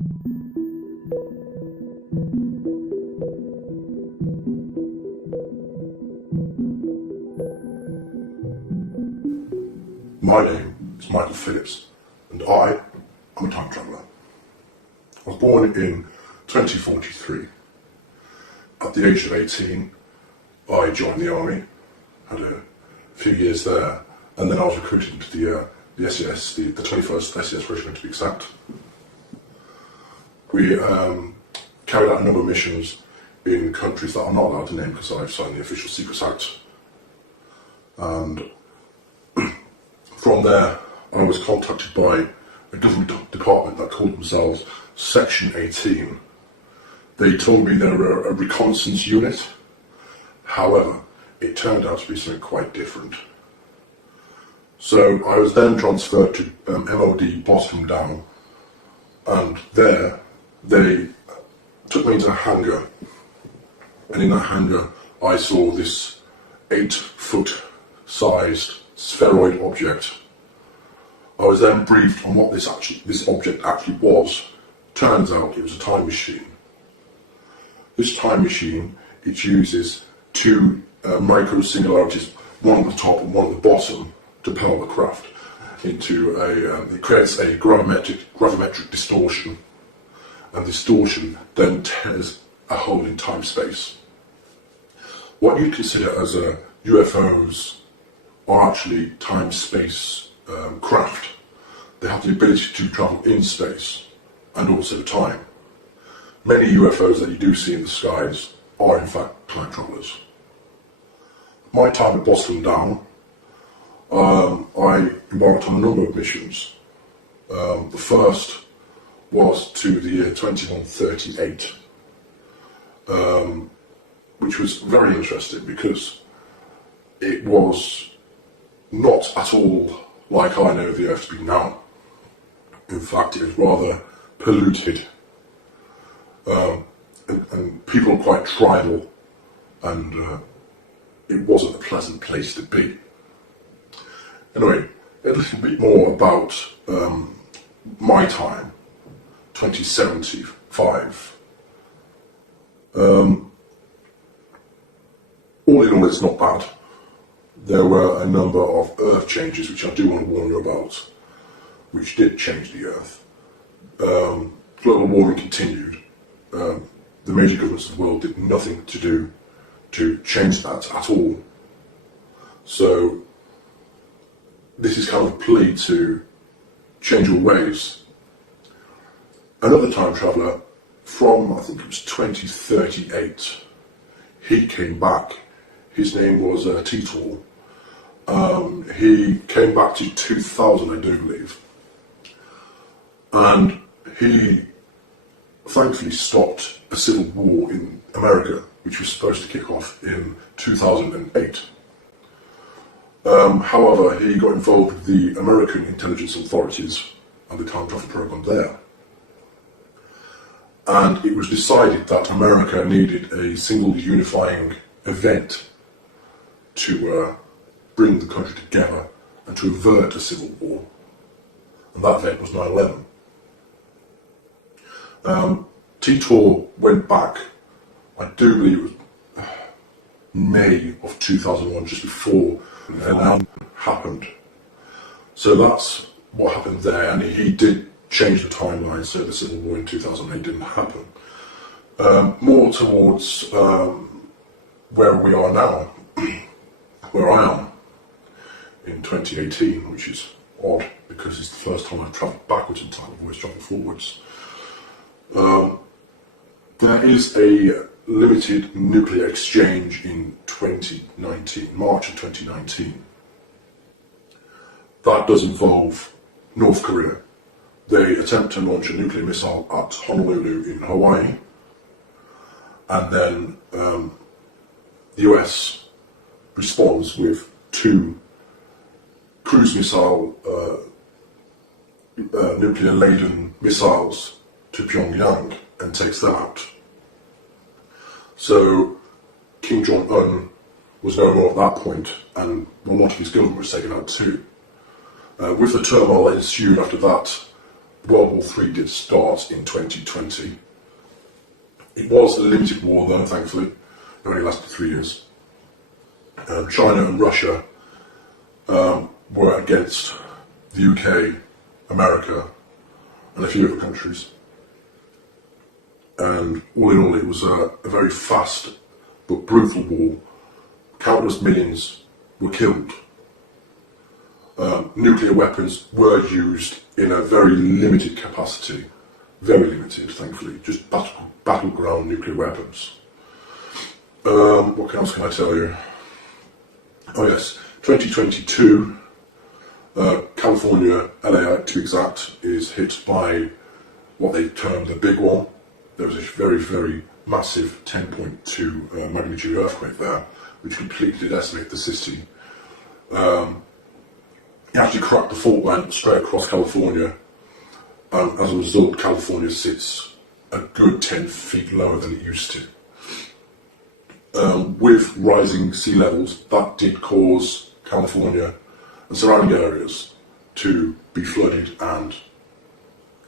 My name is Michael Phillips, and I am a time traveller. I was born in 2043. At the age of 18, I joined the army, had a few years there, and then I was recruited into the SES, the 21st SES Regiment to be exact. We carried out a number of missions in countries that I'm not allowed to name because I've signed the Official Secrets Act. And from there, I was contacted by a government department that called themselves Section 18. They told me they were a reconnaissance unit. However, it turned out to be something quite different. So I was then transferred to MOD Bottom Down, and there they took me into a hangar, and in that hangar I saw this 8-foot sized spheroid object. I was then briefed on what this object actually was. Turns out it was a time machine. This time machine, it uses two micro singularities, one at the top and one at the bottom, to propel the craft into it creates a gravimetric distortion, and distortion then tears a hole in time-space. What you consider as UFOs are actually time-space craft. They have the ability to travel in space and also time. Many UFOs that you do see in the skies are in fact time travelers. My time at Boston Down, I embarked on a number of missions. The first was to the year 2138, which was very interesting because it was not at all like I know the Earth to be now. In fact, it was rather polluted, and people were quite tribal, and it wasn't a pleasant place to be. Anyway, a little bit more about my time, 2075. All in all, it's not bad. There were a number of Earth changes which I do want to warn you about, which did change the Earth. Global warming continued. The major governments of the world did nothing to change that at all. So this is kind of a plea to change your ways. Another time traveller from, I think it was 2038, he came back. His name was T-Tall. He came back to 2000, I do believe. And he thankfully stopped a civil war in America, which was supposed to kick off in 2008. However, he got involved with the American intelligence authorities and the time travel program there. And it was decided that America needed a single unifying event to bring the country together and to avert a civil war. And that event was 9/11. T-Tor went back, I do believe it was May of 2001, just before that happened. So that's what happened there, and he did change the timeline so the civil war in 2008 didn't happen. More towards where we are now, where I am in 2018, which is odd because it's the first time I've travelled backwards in time. I've always travelled forwards. There is a limited nuclear exchange in 2019, March of 2019. That does involve North Korea. They attempt to launch a nuclear missile at Honolulu in Hawaii, and then the US responds with 2 cruise missile nuclear-laden missiles to Pyongyang and takes that out. So Kim Jong-un was no more at that point, and a lot of his government was taken out too. With the turmoil that ensued after that, World War III did start in 2020. It was a limited war though, thankfully. It only lasted 3 years. China and Russia were against the UK, America, and a few other countries. And all in all, it was a very fast but brutal war. Countless millions were killed. Nuclear weapons were used in a very limited capacity. Very limited, thankfully. Just battleground nuclear weapons. What else can I tell you? Oh yes, 2022, California, LA to be exact, is hit by what they term the big one. There was a very, very massive 10.2 magnitude earthquake there, which completely decimated the city. It actually cracked the fault line straight across California, and as a result, California sits a good 10 feet lower than it used to. With rising sea levels, that did cause California and surrounding areas to be flooded and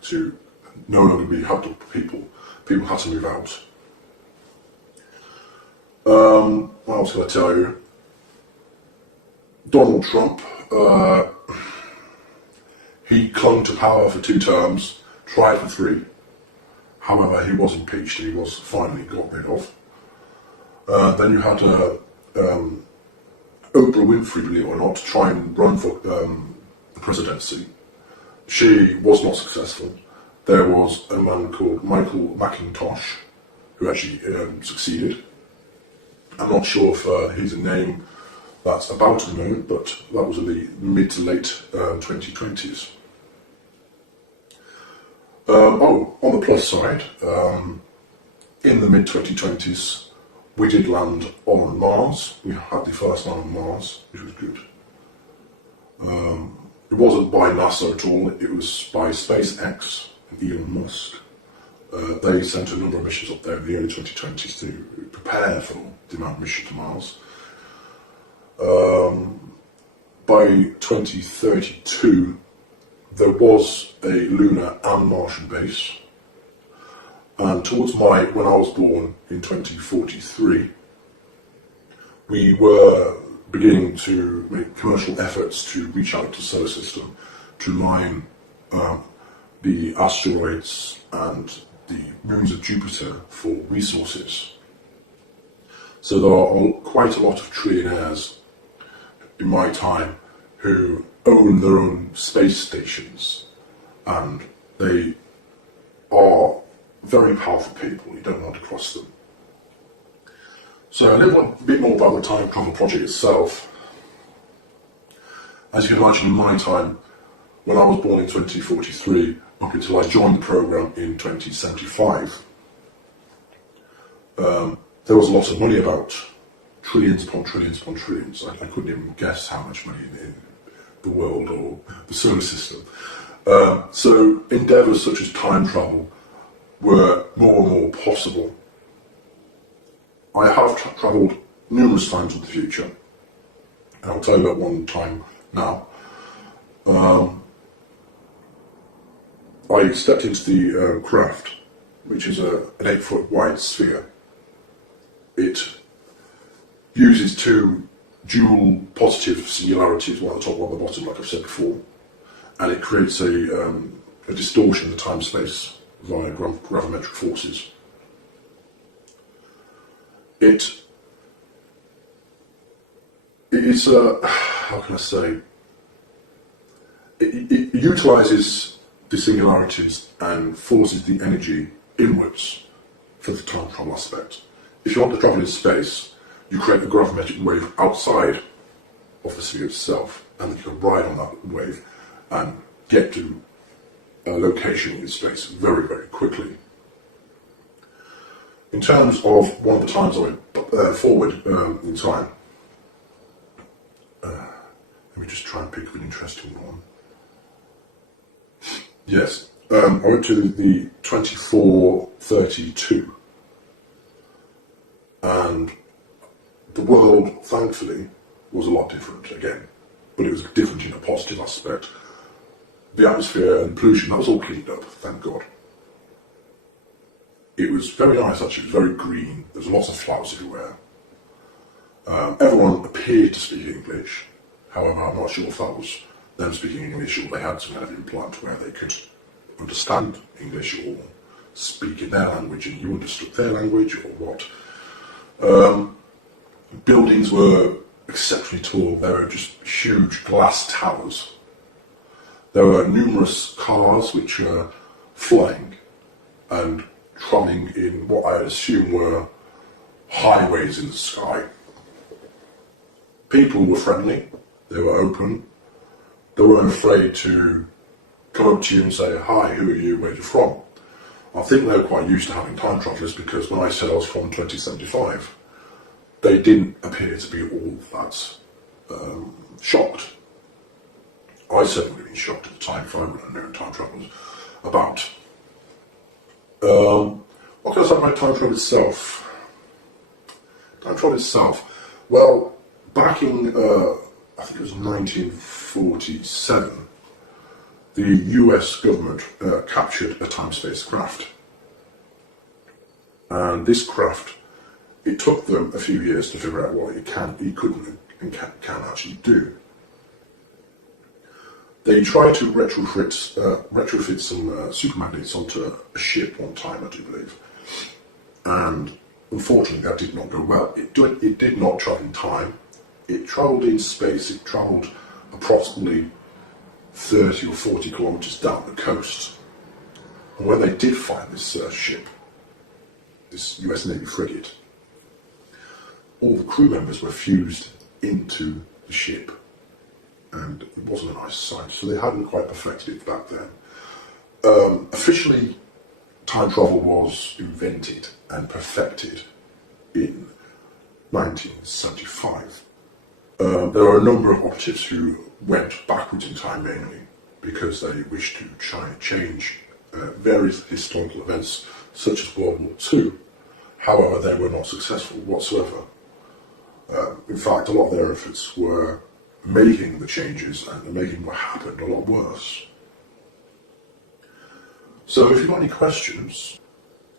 to no longer be habitable for people. People had to move out. What else can I tell you? Donald Trump, he clung to power for 2 terms, tried for 3. However, he was impeached and he was finally got rid of. Then you had Oprah Winfrey, believe it or not, try and run for the presidency. She was not successful. There was a man called Michael McIntosh who actually succeeded. I'm not sure if he's a name that's about to know, but that was in the mid to late 2020s. On the plus side, in the mid 2020s, we did land on Mars. We had the first land on Mars, which was good. It wasn't by NASA at all, it was by SpaceX and Elon Musk. They sent a number of missions up there in the early 2020s to prepare for the manned mission to Mars. By 2032, there was a lunar and Martian base. And towards when I was born in 2043, we were beginning to make commercial efforts to reach out to the solar system to mine the asteroids and the moons of Jupiter for resources. So there are quite a lot of trillionaires in my time who own their own space stations, and they are very powerful people. You don't want to cross them. So a little bit more about the time travel project itself. As you can imagine, in my time, when I was born in 2043, up until I joined the program in 2075, there was a lot of money about. Trillions upon trillions upon trillions. I couldn't even guess how much money in the world or the solar system. So endeavours such as time travel were more and more possible. I have travelled numerous times in the future, and I'll tell you about one time now. I stepped into the craft, which is an 8-foot wide sphere. It uses 2 dual positive singularities, one at the top, one at the bottom, like I've said before, and it creates a distortion of the time-space via gravimetric forces. It's how can I say? It utilises the singularities and forces the energy inwards for the time travel aspect. If you want to travel in space, you create a gravimetric wave outside of the sphere itself, and you can ride on that wave and get to a location in space very, very quickly. In terms of one of the times I went forward in time, let me just try and pick up an interesting one. Yes, I went to the 2432, and the world, thankfully, was a lot different again, but it was different in a positive aspect. the atmosphere and pollution, that was all cleaned up, thank God. It was very nice actually, it was very green, there was lots of flowers everywhere. Everyone appeared to speak English, however I'm not sure if that was them speaking English or they had some kind of implant where they could understand English or speak in their language and you understood their language or what. Buildings were exceptionally tall, they were just huge glass towers. There were numerous cars which were flying and travelling in what I assume were highways in the sky. People were friendly, they were open, they weren't afraid to come up to you and say, hi, who are you, where are you from? I think they were quite used to having time travellers because when I said I was from 2075, they didn't appear to be all that shocked. I certainly would have been shocked at the time if I would have known time travel was about. What can I say about time travel itself? Time travel itself, well, back in, I think it was 1947, the US government captured a time-space craft. And this craft, it took them a few years to figure out what it couldn't and can actually do. They tried to retrofit some super magnets onto a ship one time, I do believe. And unfortunately that did not go well. It did not travel in time. It travelled in space. It travelled approximately 30 or 40 kilometres down the coast. And when they did find this ship, this US Navy frigate, all the crew members were fused into the ship, and it wasn't a nice sight, so they hadn't quite perfected it back then. Officially, time travel was invented and perfected in 1975. There were a number of operatives who went backwards in time mainly because they wished to try and change various historical events such as World War II. However, they were not successful whatsoever. In fact, a lot of their efforts were making the changes and making what happened a lot worse. So if you've got any questions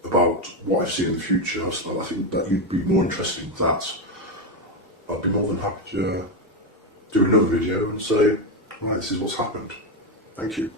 about what I've seen in the future, I think that you'd be more interested in that. I'd be more than happy to do another video and say, right, this is what's happened. Thank you.